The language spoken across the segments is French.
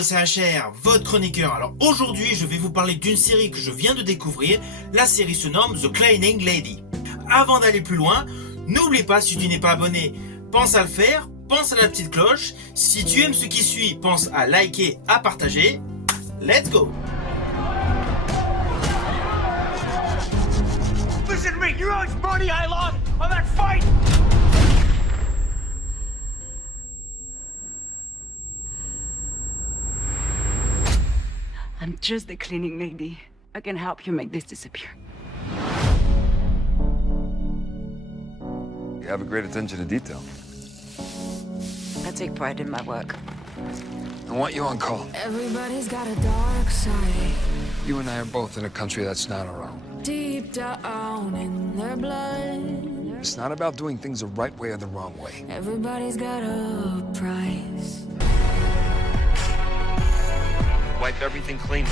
Hello, c'est HR, votre chroniqueur. Alors aujourd'hui, je vais vous parler d'une série que je viens de découvrir. La série se nomme The Cleaning Lady. Avant d'aller plus loin, n'oublie pas, si tu n'es pas abonné, pense à le faire, pense à la petite cloche. Si tu aimes ce qui suit, pense à liker, à partager. Let's go! Listen to me, you know how much money I lost on that fight? I'm just the cleaning lady. I can help you make this disappear. You have a great attention to detail. I take pride in my work. I want you on call. Everybody's got a dark side, You and I are both in a country that's not our own. deep down in their blood. It's not about doing things the right way or the wrong way. Everybody's got a price. Wipe everything clean.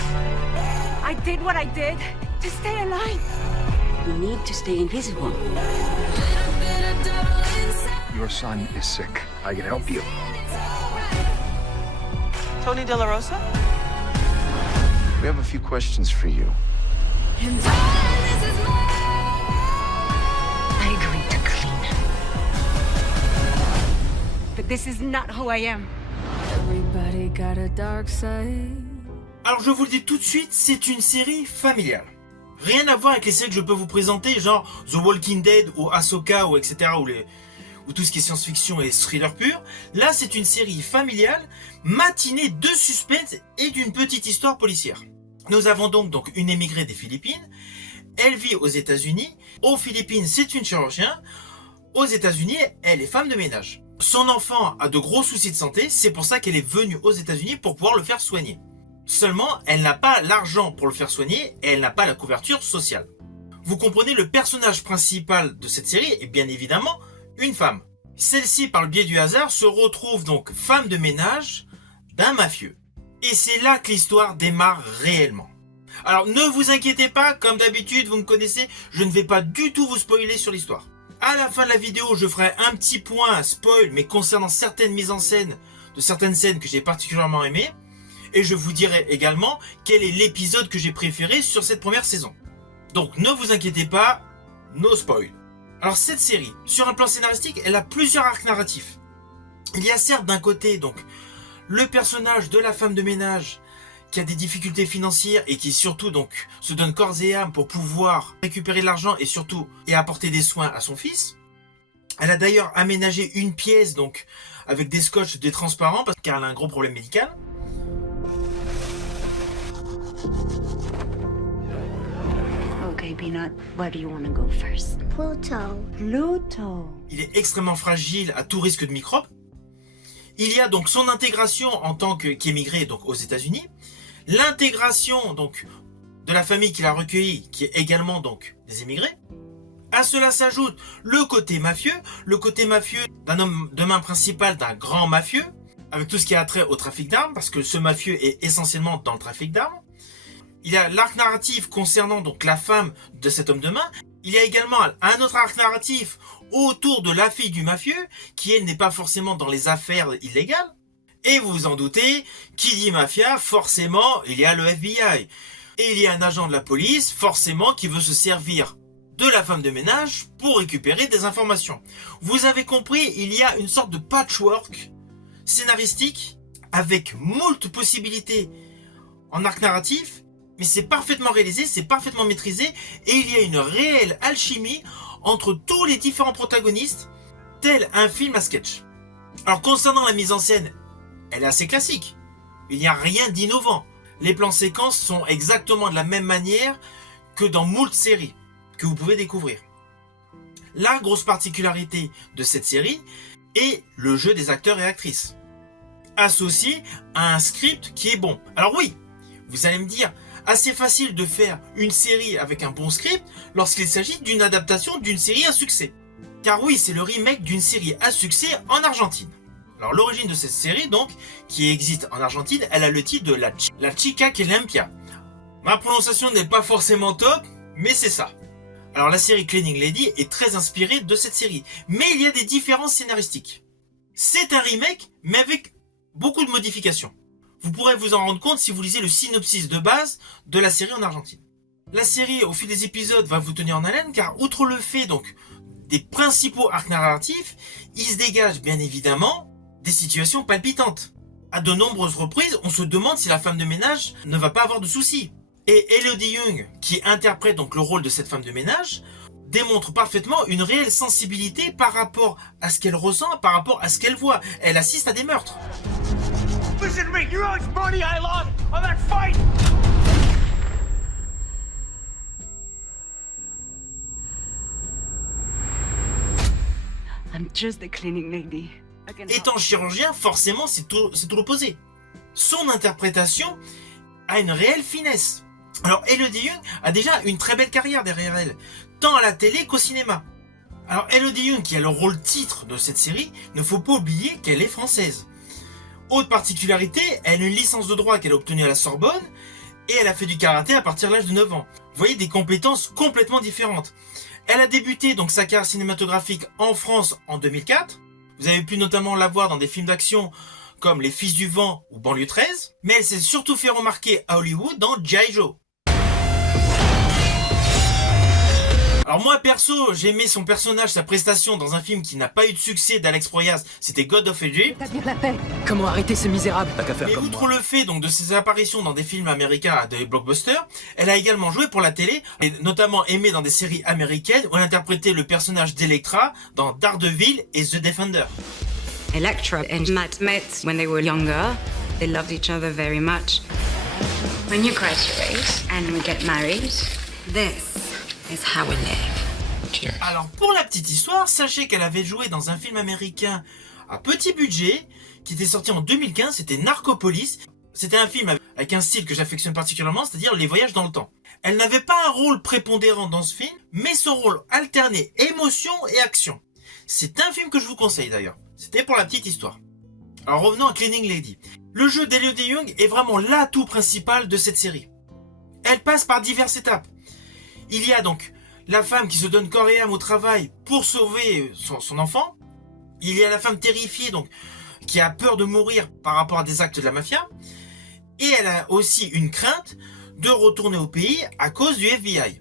I did what I did to stay alive. You need to stay invisible. Your son is sick. I can help you. Tony De La Rosa? We have a few questions for you. And all this is mine. I agree to clean. But this is not who I am. Everybody got a dark side. Alors je vous le dis tout de suite, c'est une série familiale. Rien à voir avec les séries que je peux vous présenter, genre The Walking Dead ou Ahsoka ou etc. ou tout ce qui est science-fiction et thriller pur. Là, c'est une série familiale, matinée de suspense et d'une petite histoire policière. Nous avons donc une émigrée des Philippines. Elle vit aux États-Unis. Aux Philippines, c'est une chirurgienne. Aux États-Unis, elle est femme de ménage. Son enfant a de gros soucis de santé, c'est pour ça qu'elle est venue aux États-Unis pour pouvoir le faire soigner. Seulement, elle n'a pas l'argent pour le faire soigner et elle n'a pas la couverture sociale. Vous comprenez, le personnage principal de cette série est bien évidemment une femme. Celle-ci, par le biais du hasard, se retrouve donc femme de ménage d'un mafieux. Et c'est là que l'histoire démarre réellement. Alors ne vous inquiétez pas, comme d'habitude, vous me connaissez, je ne vais pas du tout vous spoiler sur l'histoire. À la fin de la vidéo, je ferai un petit point spoil, mais concernant certaines mises en scène de certaines scènes que j'ai particulièrement aimées. Et je vous dirai également quel est l'épisode que j'ai préféré sur cette première saison. Donc ne vous inquiétez pas, no spoil. Alors cette série, sur un plan scénaristique, elle a plusieurs arcs narratifs. Il y a certes d'un côté donc le personnage de la femme de ménage qui a des difficultés financières et qui surtout donc se donne corps et âme pour pouvoir récupérer de l'argent et apporter des soins à son fils. Elle a d'ailleurs aménagé une pièce donc avec des scotch, des transparents car elle a un gros problème médical. Okay, Peanut, where do you want to go first? Pluto. Il est extrêmement fragile à tout risque de microbes. Il y a donc son intégration en tant qu'émigré donc aux États-Unis, l'intégration donc de la famille qu'il a recueillie, qui est également donc des émigrés. À cela s'ajoute le côté mafieux d'un homme de main principal, d'un grand mafieux, avec tout ce qui a trait au trafic d'armes, parce que ce mafieux est essentiellement dans le trafic d'armes. Il y a l'arc narratif concernant donc la femme de cet homme de main. Il y a également un autre arc narratif autour de la fille du mafieux, qui elle n'est pas forcément dans les affaires illégales. Et vous vous en doutez, qui dit mafia, forcément il y a le FBI. Et il y a un agent de la police, forcément, qui veut se servir de la femme de ménage pour récupérer des informations. Vous avez compris, il y a une sorte de patchwork scénaristique avec moult possibilités en arc narratif. Mais c'est parfaitement réalisé, c'est parfaitement maîtrisé et il y a une réelle alchimie entre tous les différents protagonistes, tel un film à sketch. Alors concernant la mise en scène, elle est assez classique. Il n'y a rien d'innovant. Les plans séquences sont exactement de la même manière que dans moult séries que vous pouvez découvrir. La grosse particularité de cette série est le jeu des acteurs et actrices, associé à un script qui est bon. Alors oui, vous allez me dire, assez facile de faire une série avec un bon script lorsqu'il s'agit d'une adaptation d'une série à succès. Car oui, c'est le remake d'une série à succès en Argentine. Alors l'origine de cette série donc, qui existe en Argentine, elle a le titre de La Chica que limpia. Ma prononciation n'est pas forcément top, mais c'est ça. Alors la série Cleaning Lady est très inspirée de cette série, mais il y a des différences scénaristiques. C'est un remake, mais avec beaucoup de modifications. Vous pourrez vous en rendre compte si vous lisez le synopsis de base de la série en Argentine. La série, au fil des épisodes, va vous tenir en haleine car outre le fait donc des principaux arcs narratifs, il se dégage bien évidemment des situations palpitantes. À de nombreuses reprises, on se demande si la femme de ménage ne va pas avoir de soucis. Et Elodie Yung, qui interprète donc le rôle de cette femme de ménage, démontre parfaitement une réelle sensibilité par rapport à ce qu'elle ressent, par rapport à ce qu'elle voit. Elle assiste à des meurtres. Listen to me. You know how much money I lost on that fight? I'm just a cleaning lady. I can help. Étant chirurgien, forcément, c'est tout l'opposé. Son interprétation a une réelle finesse. Alors, Elodie Yung a déjà une très belle carrière derrière elle, tant à la télé qu'au cinéma. Alors, Elodie Yung, qui a le rôle titre de cette série, ne faut pas oublier qu'elle est française. Autre particularité, elle a une licence de droit qu'elle a obtenue à la Sorbonne, et elle a fait du karaté à partir de l'âge de 9 ans. Vous voyez, des compétences complètement différentes. Elle a débuté donc sa carrière cinématographique en France en 2004. Vous avez pu notamment la voir dans des films d'action comme Les Fils du Vent ou Banlieue 13. Mais elle s'est surtout fait remarquer à Hollywood dans G.I. Joe. Alors moi perso, j'ai aimé son personnage, sa prestation dans un film qui n'a pas eu de succès d'Alex Proyas, c'était God of Egypt. Établir la paix. Comment arrêter ce misérable? T'as qu'à faire Mais comme outre moi. le fait donc de ses apparitions dans des films américains, des blockbusters, elle a également joué pour la télé, et notamment aimée dans des séries américaines où elle interprétait le personnage d'Electra dans Daredevil et The Defender. Electra and Matt met when they were younger. They loved each other very much. When you graduate and we get married, this is how we live. Alors pour la petite histoire, sachez qu'elle avait joué dans un film américain à petit budget qui était sorti en 2015, c'était Narcopolis. C'était un film avec un style que j'affectionne particulièrement, c'est-à-dire les voyages dans le temps. Elle n'avait pas un rôle prépondérant dans ce film, mais son rôle alternait émotion et action. C'est un film que je vous conseille d'ailleurs. C'était pour la petite histoire. Alors revenons à Cleaning Lady. Le jeu d'Elodie Yung est vraiment l'atout principal de cette série. Elle passe par diverses étapes. Il y a donc la femme qui se donne corps et âme au travail pour sauver son enfant. Il y a la femme terrifiée donc qui a peur de mourir par rapport à des actes de la mafia. Et elle a aussi une crainte de retourner au pays à cause du FBI.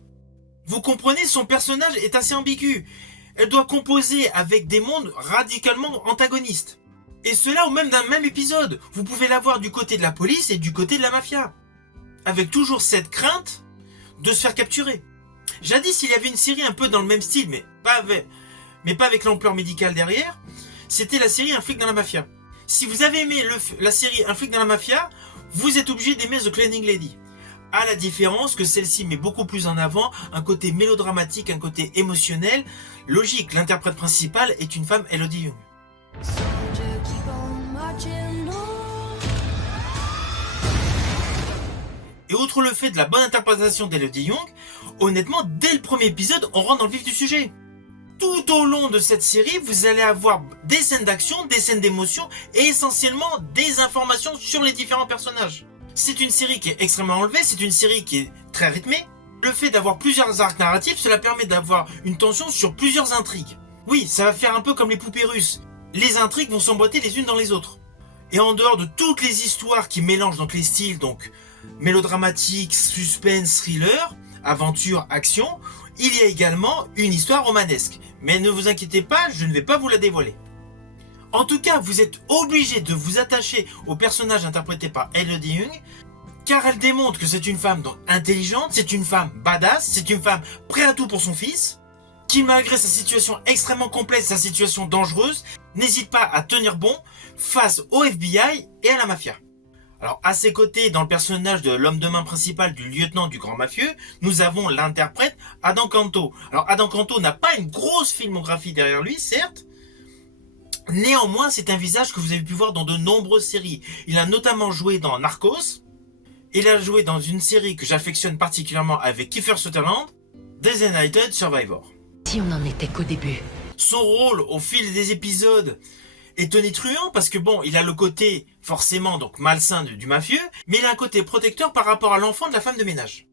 Vous comprenez, son personnage est assez ambigu. Elle doit composer avec des mondes radicalement antagonistes. Et cela au même d'un même épisode. Vous pouvez la voir du côté de la police et du côté de la mafia. Avec toujours cette crainte de se faire capturer. Jadis, il y avait une série un peu dans le même style, mais pas avec l'ampleur médicale derrière. C'était la série Un flic dans la mafia. Si vous avez aimé la série Un flic dans la mafia, vous êtes obligé d'aimer The Cleaning Lady. À la différence que celle-ci met beaucoup plus en avant un côté mélodramatique, un côté émotionnel. Logique, l'interprète principale est une femme, Elodie Yung. Et outre le fait de la bonne interprétation d'Elodie Yung, honnêtement, dès le premier épisode, on rentre dans le vif du sujet. Tout au long de cette série, vous allez avoir des scènes d'action, des scènes d'émotion et essentiellement des informations sur les différents personnages. C'est une série qui est extrêmement enlevée, c'est une série qui est très rythmée. Le fait d'avoir plusieurs arcs narratifs, cela permet d'avoir une tension sur plusieurs intrigues. Oui, ça va faire un peu comme les poupées russes. Les intrigues vont s'emboîter les unes dans les autres. Et en dehors de toutes les histoires qui mélangent donc les styles, donc mélodramatique, suspense, thriller, aventure, action, il y a également une histoire romanesque. Mais ne vous inquiétez pas, je ne vais pas vous la dévoiler. En tout cas, vous êtes obligé de vous attacher au personnage interprété par Elodie Yung, car elle démontre que c'est une femme donc intelligente, c'est une femme badass, c'est une femme prête à tout pour son fils, qui malgré sa situation extrêmement complexe, sa situation dangereuse, n'hésite pas à tenir bon face au FBI et à la mafia. Alors à ses côtés, dans le personnage de l'homme de main principal du lieutenant du grand mafieux, nous avons l'interprète Adam Canto. Alors Adam Canto n'a pas une grosse filmographie derrière lui, certes. Néanmoins, c'est un visage que vous avez pu voir dans de nombreuses séries. Il a notamment joué dans Narcos. Il a joué dans une série que j'affectionne particulièrement avec Kiefer Sutherland, Designated Survivor. Si on n'en était qu'au début. Son rôle au fil des épisodes est tonitruant parce que bon, il a le côté forcément donc malsain du mafieux, mais il a un côté protecteur par rapport à l'enfant de la femme de ménage.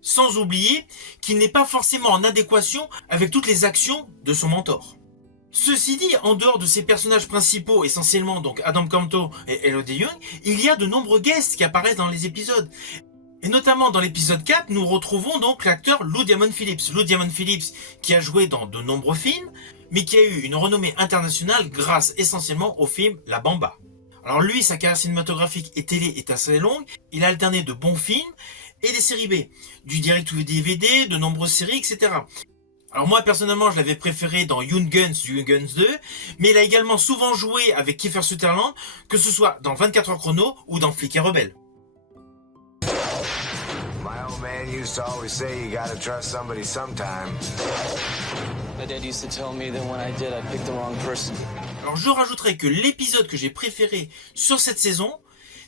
Sans oublier qu'il n'est pas forcément en adéquation avec toutes les actions de son mentor. Ceci dit, en dehors de ces personnages principaux, essentiellement donc Adam Canto et Elodie Yung, il y a de nombreux guests qui apparaissent dans les épisodes. Et notamment dans l'épisode 4, nous retrouvons donc l'acteur Lou Diamond Phillips. Lou Diamond Phillips qui a joué dans de nombreux films, mais qui a eu une renommée internationale grâce essentiellement au film La Bamba. Alors lui, sa carrière cinématographique et télé est assez longue, il a alterné de bons films et des séries B, du direct ou DVD, de nombreuses séries, etc. Alors moi personnellement je l'avais préféré dans Young Guns 2, mais il a également souvent joué avec Kiefer Sutherland, que ce soit dans 24 heures chrono ou dans Flic et Rebelle. My old man used to always say you gotta trust somebody sometime. My dad used to tell me that when I did, I picked the wrong person. Alors je rajouterai que l'épisode que j'ai préféré sur cette saison,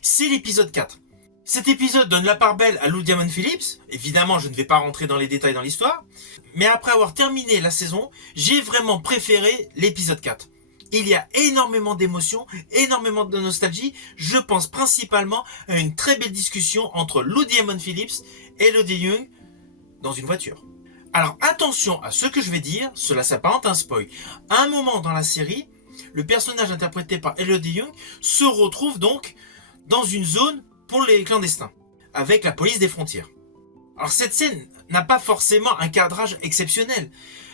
c'est l'épisode 4. Cet épisode donne la part belle à Lou Diamond Phillips. Évidemment, je ne vais pas rentrer dans les détails dans l'histoire. Mais après avoir terminé la saison, j'ai vraiment préféré l'épisode 4. Il y a énormément d'émotions, énormément de nostalgie. Je pense principalement à une très belle discussion entre Lou Diamond Phillips et Elodie Yung dans une voiture. Alors attention à ce que je vais dire, cela s'apparente à un spoil. À un moment dans la série, le personnage interprété par Elodie Yung se retrouve donc dans une zone pour les clandestins, avec la police des frontières. Alors cette scène n'a pas forcément un cadrage exceptionnel,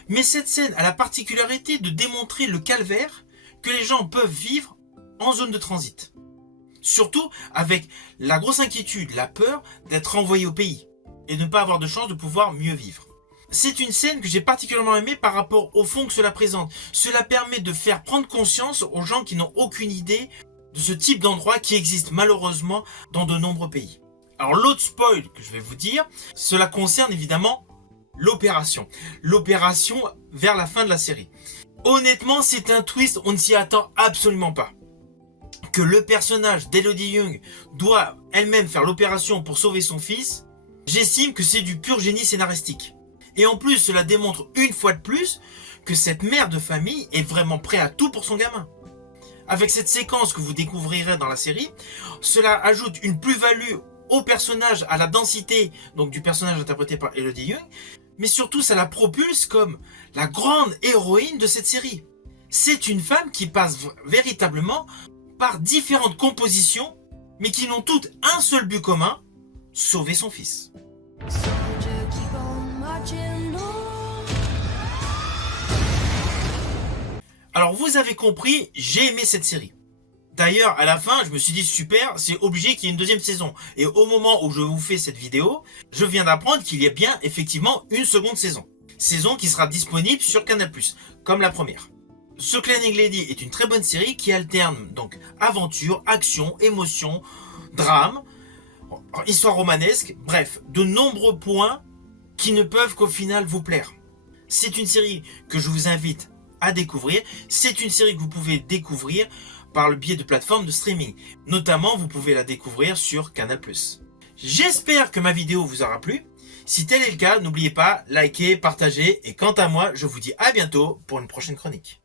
mais cette scène a la particularité de démontrer le calvaire que les gens peuvent vivre en zone de transit. Surtout avec la grosse inquiétude, la peur d'être renvoyé au pays, et de ne pas avoir de chance de pouvoir mieux vivre. C'est une scène que j'ai particulièrement aimée par rapport au fond que cela présente. Cela permet de faire prendre conscience aux gens qui n'ont aucune idée de ce type d'endroit qui existe malheureusement dans de nombreux pays. Alors l'autre spoil que je vais vous dire, cela concerne évidemment l'opération. L'opération vers la fin de la série. Honnêtement, c'est un twist, on ne s'y attend absolument pas. Que le personnage d'Elodie Yung doit elle-même faire l'opération pour sauver son fils, j'estime que c'est du pur génie scénaristique. Et en plus, cela démontre une fois de plus que cette mère de famille est vraiment prête à tout pour son gamin. Avec cette séquence que vous découvrirez dans la série, cela ajoute une plus-value au personnage, à la densité donc du personnage interprété par Elodie Yung, mais surtout ça la propulse comme la grande héroïne de cette série. C'est une femme qui passe véritablement par différentes compositions, mais qui n'ont toutes un seul but commun, sauver son fils. Alors vous avez compris, j'ai aimé cette série. D'ailleurs, à la fin, je me suis dit super, c'est obligé qu'il y ait une deuxième saison. Et au moment où je vous fais cette vidéo, je viens d'apprendre qu'il y a bien effectivement une seconde saison. Saison qui sera disponible sur Canal+, comme la première. The Cleaning Lady est une très bonne série qui alterne donc aventure, action, émotion, drame, histoire romanesque, bref, de nombreux points qui ne peuvent qu'au final vous plaire. C'est une série que je vous invite à découvrir. C'est une série que vous pouvez découvrir par le biais de plateformes de streaming. Notamment, vous pouvez la découvrir sur Canal+. J'espère que ma vidéo vous aura plu. Si tel est le cas, n'oubliez pas, likez, partagez. Et quant à moi, je vous dis à bientôt pour une prochaine chronique.